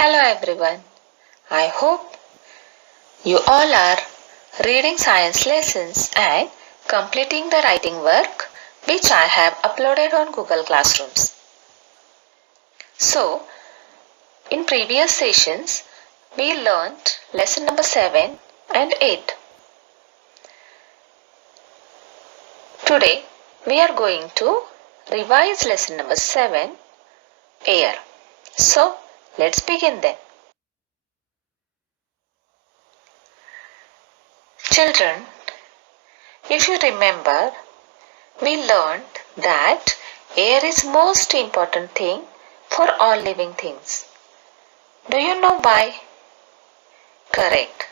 Hello everyone. I hope you all are reading science lessons and completing the writing work which I have uploaded on Google Classrooms. So, in previous sessions, we learnt lesson number 7 and 8. Today, we are going to revise lesson number 7, air. So, let's begin then. Children, if you remember, we learned that air is most important thing for all living things. Do you know why? Correct.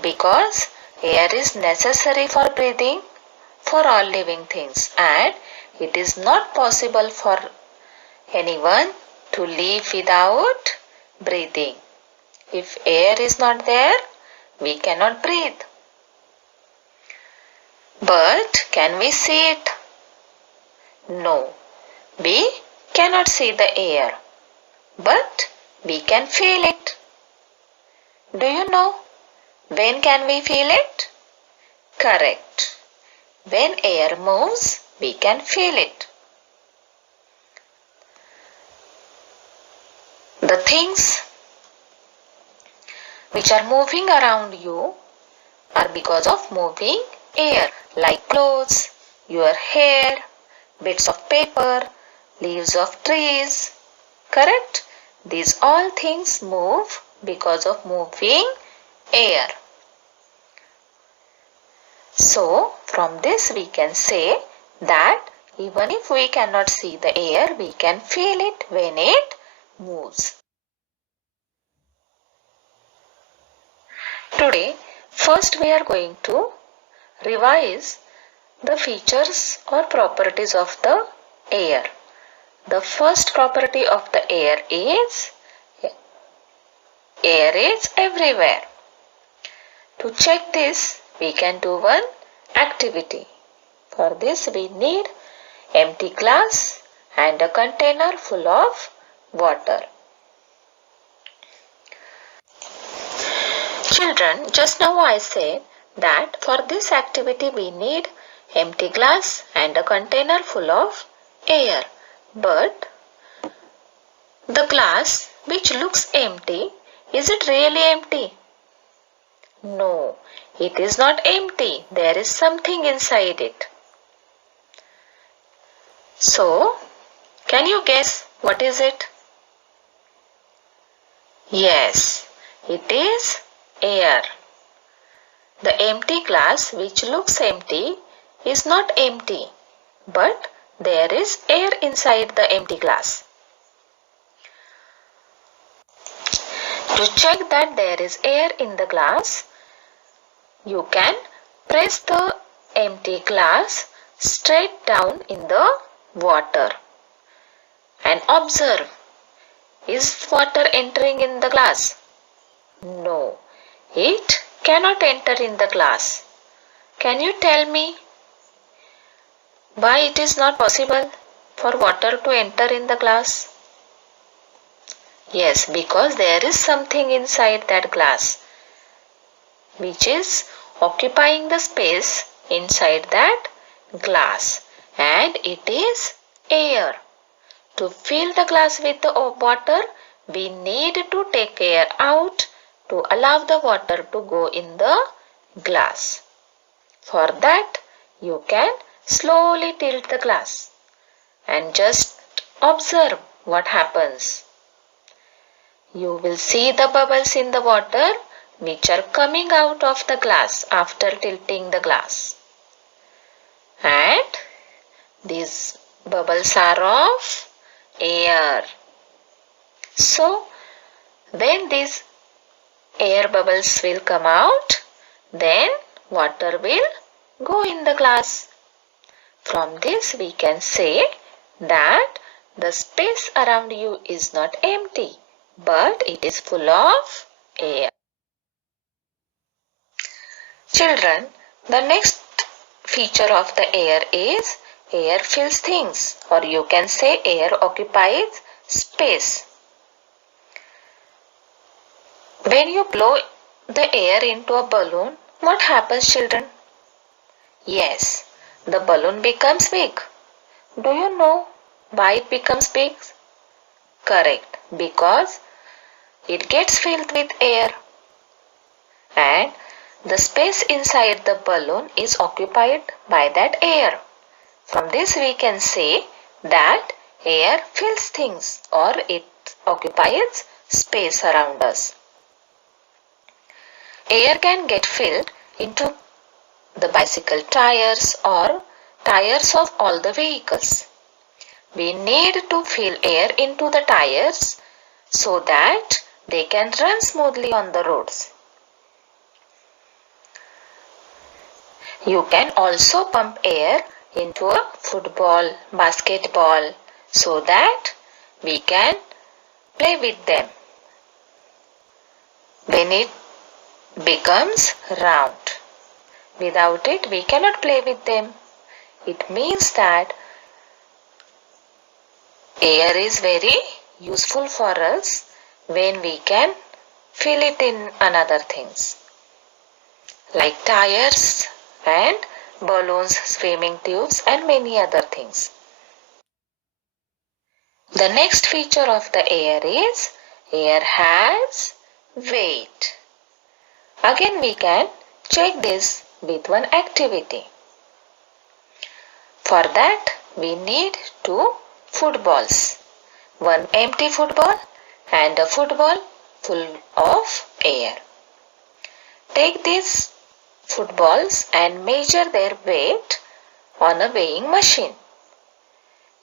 Because air is necessary for breathing for all living things and it is not possible for anyone to live without breathing. If air is not there, we cannot breathe. But can we see it? No, we cannot see the air, but we can feel it. Do you know when can we feel it? Correct. When air moves, we can feel it. The things which are moving around you are because of moving air, like clothes, your hair, bits of paper, leaves of trees. Correct? These all things move because of moving air. So, from this we can say that even if we cannot see the air, we can feel it when it moves. Today, first we are going to revise the features or properties of the air. The first property of the air is everywhere. To check this, we can do one activity. For this, we need empty glass and a container full of water. Children, just now I said that for this activity we need empty glass and a container full of air. But the glass which looks empty, is it really empty? No, it is not empty. There is something inside it. So, can you guess what is it? Yes, it is air. The empty glass which looks empty is not empty, but there is air inside the empty glass. To check that there is air in the glass, you can press the empty glass straight down in the water and observe, is water entering in the glass? No, it cannot enter in the glass. Can you tell me why it is not possible for water to enter in the glass? Yes, because there is something inside that glass which is occupying the space inside that glass, and it is air. To fill the glass with the water, we need to take air out to allow the water to go in the glass. For that, you can slowly tilt the glass and just observe what happens. You will see the bubbles in the water which are coming out of the glass after tilting the glass. And these bubbles are of air. So, when these air bubbles will come out, then water will go in the glass. From this we can say that the space around you is not empty, but it is full of air. Children, the next feature of the air is air fills things, or you can say air occupies space. When you blow the air into a balloon, what happens, children? Yes, the balloon becomes big. Do you know why it becomes big? Correct, because it gets filled with air and the space inside the balloon is occupied by that air. From this we can say that air fills things or it occupies space around us. Air can get filled into the bicycle tires or tires of all the vehicles. We need to fill air into the tires so that they can run smoothly on the roads. You can also pump air into a football, basketball so that we can play with them when it becomes round. Without it, we cannot play with them. It means that air is very useful for us when we can fill it in another things like tires and balloons, swimming tubes and many other things. The next feature of the air is air has weight. Again we can check this with one activity. For that we need two footballs, one empty football and a football full of air. Take these footballs and measure their weight on a weighing machine.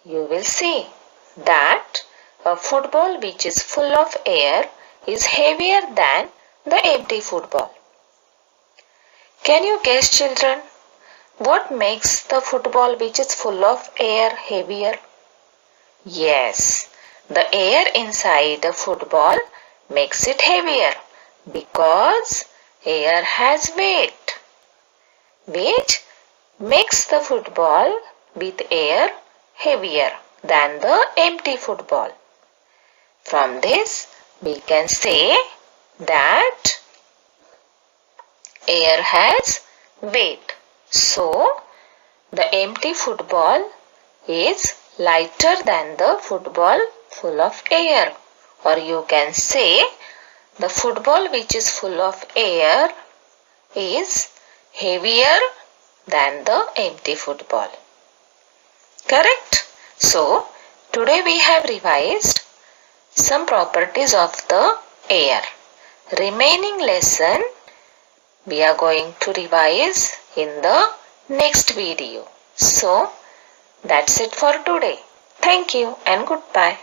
You will see that a football which is full of air is heavier than the empty football. Can you guess, children, what makes the football which is full of air heavier? Yes, the air inside the football makes it heavier because air has weight, which makes the football with air heavier than the empty football. From this, we can say that air has weight. So, the empty football is lighter than the football full of air. Or you can say the football which is full of air is heavier than the empty football. Correct? So, today we have revised some properties of the air. Remaining lesson we are going to revise in the next video. So, that's it for today. Thank you and goodbye.